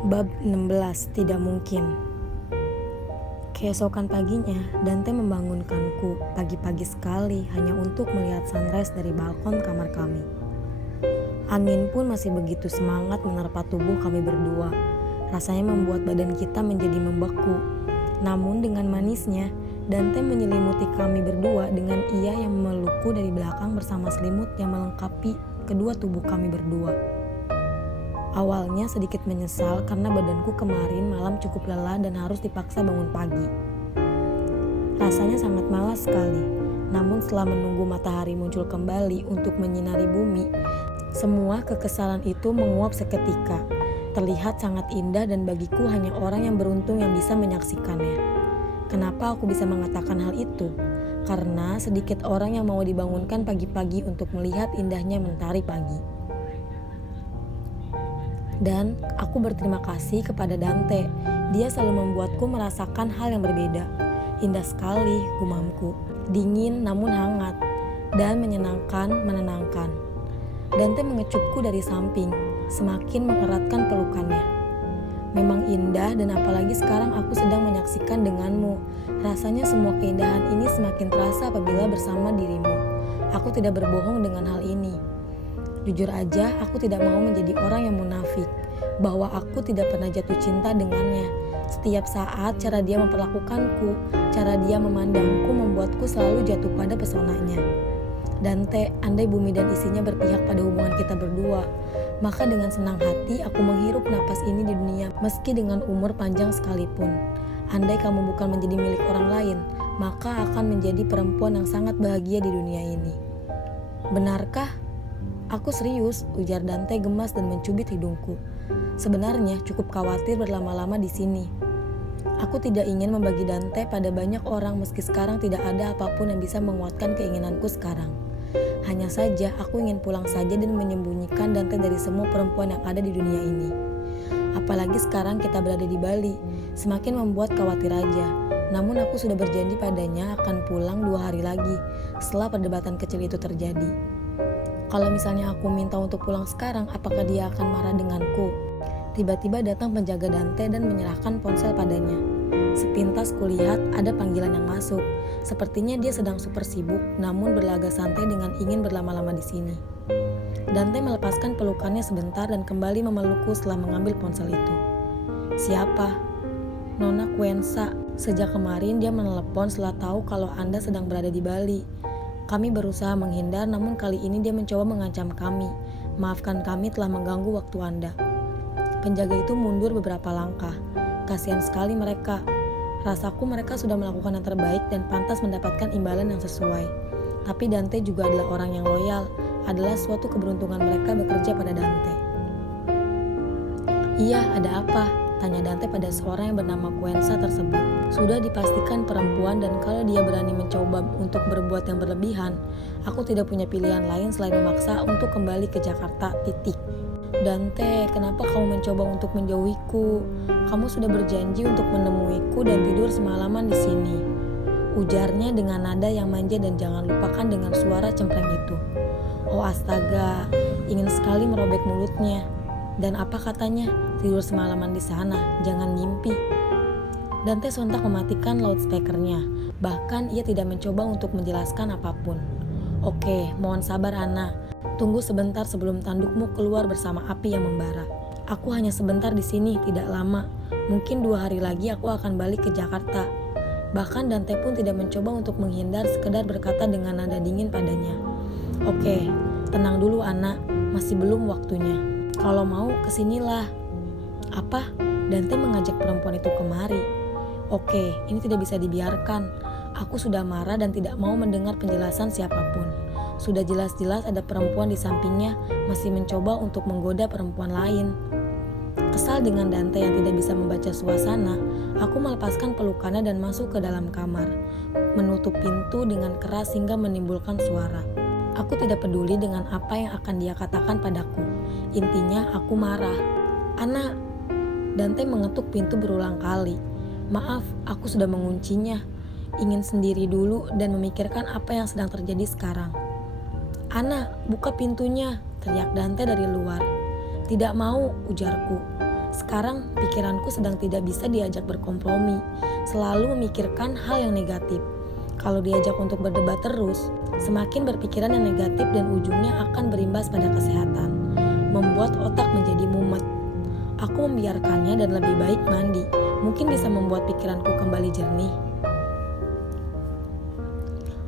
Bab 16, Tidak Mungkin. Keesokan paginya, Dante membangunkanku pagi-pagi sekali hanya untuk melihat sunrise dari balkon kamar kami. Angin pun masih begitu semangat menerpa tubuh kami berdua. Rasanya membuat badan kita menjadi membeku. Namun dengan manisnya, Dante menyelimuti kami berdua dengan ia yang memelukku dari belakang bersama selimut yang melengkapi kedua tubuh kami berdua. Awalnya sedikit menyesal karena badanku kemarin malam cukup lelah dan harus dipaksa bangun pagi. Rasanya sangat malas sekali. Namun setelah menunggu matahari muncul kembali untuk menyinari bumi, semua kekesalan itu menguap seketika. Terlihat sangat indah dan bagiku hanya orang yang beruntung yang bisa menyaksikannya. Kenapa aku bisa mengatakan hal itu? Karena sedikit orang yang mau dibangunkan pagi-pagi untuk melihat indahnya mentari pagi. Dan aku berterima kasih kepada Dante. Dia selalu membuatku merasakan hal yang berbeda. Indah sekali, gumamku. Dingin namun hangat. Dan menenangkan. Dante mengecupku dari samping, semakin mengeratkan pelukannya. Memang indah dan apalagi sekarang aku sedang menyaksikan denganmu. Rasanya semua keindahan ini semakin terasa apabila bersama dirimu. Aku tidak berbohong dengan hal ini. Jujur aja, aku tidak mau menjadi orang yang munafik, bahwa aku tidak pernah jatuh cinta dengannya. Setiap saat cara dia memperlakukanku, cara dia memandangku membuatku selalu jatuh pada pesonanya. Dante, andai bumi dan isinya berpihak pada hubungan kita berdua, maka dengan senang hati aku menghirup napas ini di dunia, meski dengan umur panjang sekalipun. Andai kamu bukan menjadi milik orang lain, maka akan menjadi perempuan yang sangat bahagia di dunia ini. Benarkah? Aku serius, ujar Dante gemas dan mencubit hidungku. Sebenarnya cukup khawatir berlama-lama di sini. Aku tidak ingin membagi Dante pada banyak orang meski sekarang tidak ada apapun yang bisa menguatkan keinginanku sekarang. Hanya saja aku ingin pulang saja dan menyembunyikan Dante dari semua perempuan yang ada di dunia ini. Apalagi sekarang kita berada di Bali, semakin membuat khawatir aja. Namun aku sudah berjanji padanya akan pulang 2 hari lagi setelah perdebatan kecil itu terjadi. Kalau misalnya aku minta untuk pulang sekarang, apakah dia akan marah denganku? Tiba-tiba datang penjaga Dante dan menyerahkan ponsel padanya. Sepintas kulihat ada panggilan yang masuk. Sepertinya dia sedang super sibuk, namun berlaga santai dengan ingin berlama-lama di sini. Dante melepaskan pelukannya sebentar dan kembali memelukku setelah mengambil ponsel itu. Siapa? Nona Quensa. Sejak kemarin dia menelepon setelah tahu kalau Anda sedang berada di Bali. Kami berusaha menghindar, namun kali ini dia mencoba mengancam kami. Maafkan kami telah mengganggu waktu Anda. Penjaga itu mundur beberapa langkah. Kasihan sekali mereka. Rasaku mereka sudah melakukan yang terbaik dan pantas mendapatkan imbalan yang sesuai. Tapi Dante juga adalah orang yang loyal. Adalah suatu keberuntungan mereka bekerja pada Dante. Iya, ada apa? Tanya Dante pada seorang yang bernama Quensa tersebut. Sudah dipastikan perempuan dan kalau dia berani mencoba untuk berbuat yang berlebihan, aku tidak punya pilihan lain selain memaksa untuk kembali ke Jakarta, titik. Dante, kenapa kamu mencoba untuk menjauhiku? Kamu sudah berjanji untuk menemuiku dan tidur semalaman di sini. Ujarnya dengan nada yang manja dan jangan lupakan dengan suara cempreng itu. Oh astaga, ingin sekali merobek mulutnya. Dan apa katanya? Tidur semalaman di sana, jangan mimpi. Dante sontak mematikan loudspeakernya. Bahkan ia tidak mencoba untuk menjelaskan apapun. Oke, mohon sabar Ana. Tunggu sebentar sebelum tandukmu keluar bersama api yang membara. Aku hanya sebentar di sini, tidak lama. Mungkin 2 hari lagi aku akan balik ke Jakarta. Bahkan Dante pun tidak mencoba untuk menghindar, sekedar berkata dengan nada dingin padanya. Oke, tenang dulu Ana, masih belum waktunya. Kalau mau kesinilah. Apa? Dante mengajak perempuan itu kemari. Oke, ini tidak bisa dibiarkan. Aku sudah marah dan tidak mau mendengar penjelasan siapapun. Sudah jelas-jelas ada perempuan di sampingnya masih mencoba untuk menggoda perempuan lain. Kesal dengan Dante yang tidak bisa membaca suasana, aku melepaskan pelukannya dan masuk ke dalam kamar. Menutup pintu dengan keras hingga menimbulkan suara. Aku tidak peduli dengan apa yang akan dia katakan padaku. Intinya aku marah. Ana, Dante mengetuk pintu berulang kali. Maaf, aku sudah menguncinya. Ingin sendiri dulu dan memikirkan apa yang sedang terjadi sekarang. Ana, buka pintunya, teriak Dante dari luar. Tidak mau, ujarku. Sekarang pikiranku sedang tidak bisa diajak berkompromi, selalu memikirkan hal yang negatif. Kalau diajak untuk berdebat terus, semakin berpikiran yang negatif dan ujungnya akan berimbas pada kesehatan, membuat otak menjadi mumet. Aku membiarkannya dan lebih baik mandi, mungkin bisa membuat pikiranku kembali jernih.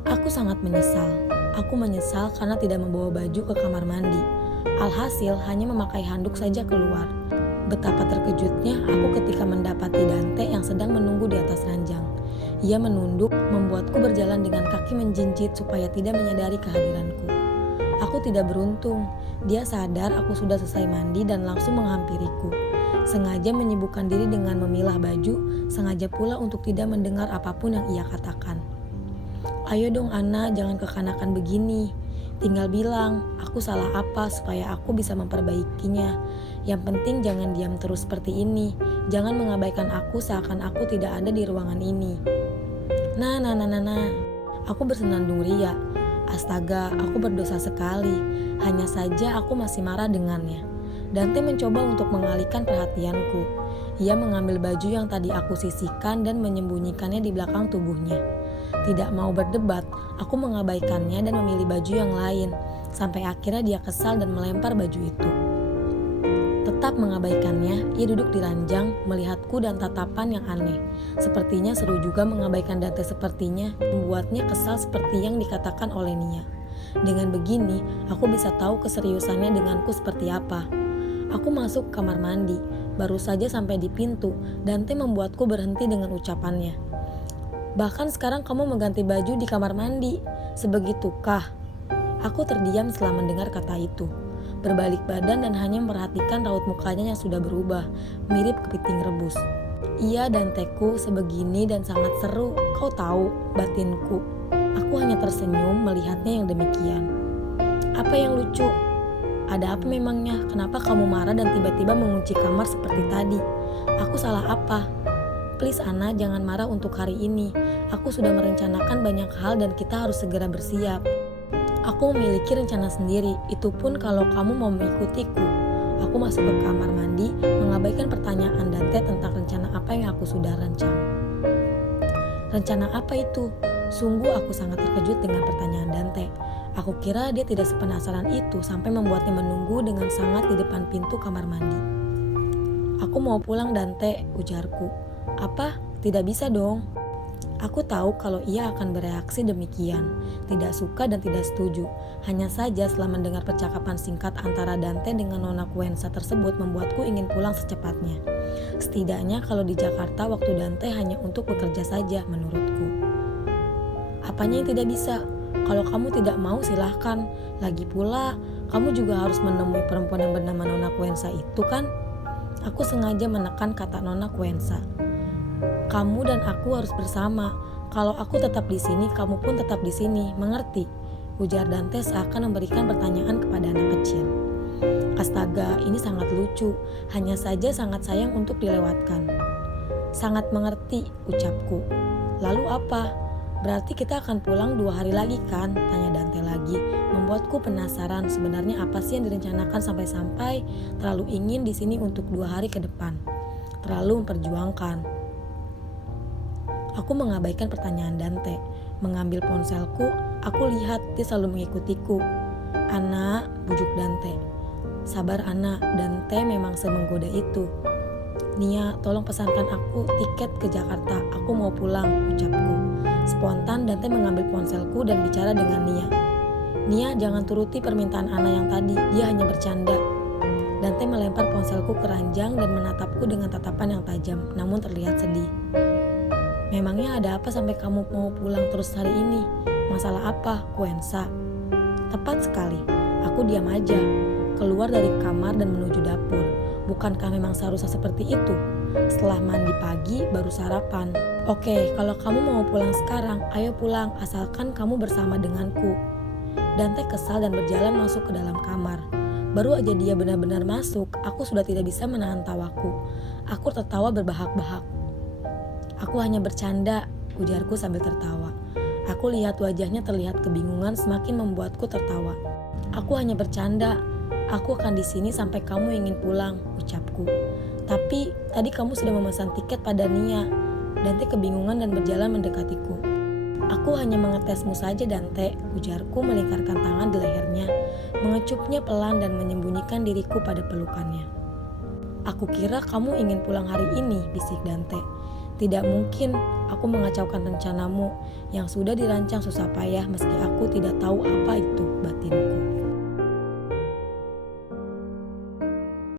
Aku sangat menyesal. Aku menyesal karena tidak membawa baju ke kamar mandi. Alhasil hanya memakai handuk saja keluar. Betapa terkejutnya aku ketika mendapati Dante yang sedang menunggu di atas ranjang. Ia menunduk, membuatku berjalan dengan kaki menjinjit supaya tidak menyadari kehadiranku. Aku tidak beruntung. Dia sadar aku sudah selesai mandi dan langsung menghampiriku. Sengaja menyibukkan diri dengan memilah baju, sengaja pula untuk tidak mendengar apapun yang ia katakan. Ayo dong Ana, jangan kekanakan begini. Tinggal bilang, aku salah apa supaya aku bisa memperbaikinya. Yang penting jangan diam terus seperti ini. Jangan mengabaikan aku seakan aku tidak ada di ruangan ini. Nah. Aku bersenandung ria. Astaga, aku berdosa sekali. Hanya saja aku masih marah dengannya. Dante mencoba untuk mengalihkan perhatianku. Ia mengambil baju yang tadi aku sisihkan dan menyembunyikannya di belakang tubuhnya. Tidak mau berdebat, aku mengabaikannya dan memilih baju yang lain. Sampai akhirnya dia kesal dan melempar baju itu. Tetap mengabaikannya, ia duduk di ranjang, melihatku dan tatapan yang aneh. Sepertinya seru juga mengabaikan Dante sepertinya, membuatnya kesal seperti yang dikatakan oleh Nia. Dengan begini, aku bisa tahu keseriusannya denganku seperti apa. Aku masuk kamar mandi, baru saja sampai di pintu, Dante membuatku berhenti dengan ucapannya. Bahkan sekarang kamu mengganti baju di kamar mandi, sebegitukah? Aku terdiam setelah mendengar kata itu. Berbalik badan dan hanya memperhatikan raut mukanya yang sudah berubah, mirip kepiting rebus. Iya Danteku, sebegini dan sangat seru, kau tahu, batinku. Aku hanya tersenyum melihatnya yang demikian. Apa yang lucu? Ada apa memangnya? Kenapa kamu marah dan tiba-tiba mengunci kamar seperti tadi? Aku salah apa? Please Ana, jangan marah untuk hari ini. Aku sudah merencanakan banyak hal dan kita harus segera bersiap. Aku memiliki rencana sendiri, itu pun kalau kamu mau mengikutiku. Aku masuk ke kamar mandi, mengabaikan pertanyaan Dante tentang rencana apa yang aku sudah rancang. Rencana apa itu? Sungguh aku sangat terkejut dengan pertanyaan Dante. Aku kira dia tidak sepenasaran itu sampai membuatnya menunggu dengan sangat di depan pintu kamar mandi. Aku mau pulang Dante, ujarku. Apa? Tidak bisa dong. Aku tahu kalau ia akan bereaksi demikian, tidak suka dan tidak setuju. Hanya saja setelah mendengar percakapan singkat antara Dante dengan Nona Quensa tersebut membuatku ingin pulang secepatnya. Setidaknya kalau di Jakarta waktu Dante hanya untuk bekerja saja menurutku. Apanya yang tidak bisa? Kalau kamu tidak mau silahkan. Lagi pula, kamu juga harus menemui perempuan yang bernama Nona Quensa itu kan? Aku sengaja menekan kata Nona Quensa. Kamu dan aku harus bersama. Kalau aku tetap di sini, kamu pun tetap di sini. Mengerti? Ujar Dante seakan memberikan pertanyaan kepada anak kecil. Astaga, ini sangat lucu. Hanya saja sangat sayang untuk dilewatkan. Sangat mengerti, ucapku. Lalu apa? Berarti kita akan pulang 2 hari lagi kan? Tanya Dante lagi. Membuatku penasaran sebenarnya apa sih yang direncanakan sampai-sampai terlalu ingin di sini untuk 2 hari ke depan. Terlalu memperjuangkan. Aku mengabaikan pertanyaan Dante. Mengambil ponselku, aku lihat dia selalu mengikutiku. Ana, bujuk Dante. Sabar Ana, Dante memang semenggoda itu. Nia, tolong pesankan aku tiket ke Jakarta. Aku mau pulang, ucapku. Spontan Dante mengambil ponselku dan bicara dengan Nia. Nia, jangan turuti permintaan Ana yang tadi, dia hanya bercanda. Dante melempar ponselku ke ranjang dan menatapku dengan tatapan yang tajam, namun terlihat sedih. Memangnya ada apa sampai kamu mau pulang terus hari ini? Masalah apa, Quensa? Tepat sekali, aku diam aja, keluar dari kamar dan menuju dapur. Bukankah memang seharusnya seperti itu? Setelah mandi pagi, baru sarapan. Oke, kalau kamu mau pulang sekarang, ayo pulang, asalkan kamu bersama denganku. Dante kesal dan berjalan masuk ke dalam kamar. Baru aja dia benar-benar masuk, aku sudah tidak bisa menahan tawaku. Aku tertawa berbahak-bahak. Aku hanya bercanda, ujarku sambil tertawa. Aku lihat wajahnya terlihat kebingungan semakin membuatku tertawa. Aku hanya bercanda. Aku akan di sini sampai kamu ingin pulang, ucapku. Tapi tadi kamu sudah memesan tiket pada Nia. Dante kebingungan dan berjalan mendekatiku. Aku hanya mengetesmu saja, Dante, ujarku melingkarkan tangan di lehernya, mengecupnya pelan dan menyembunyikan diriku pada pelukannya. Aku kira kamu ingin pulang hari ini, bisik Dante. Tidak mungkin, aku mengacaukan rencanamu yang sudah dirancang susah payah meski aku tidak tahu apa itu, batinku.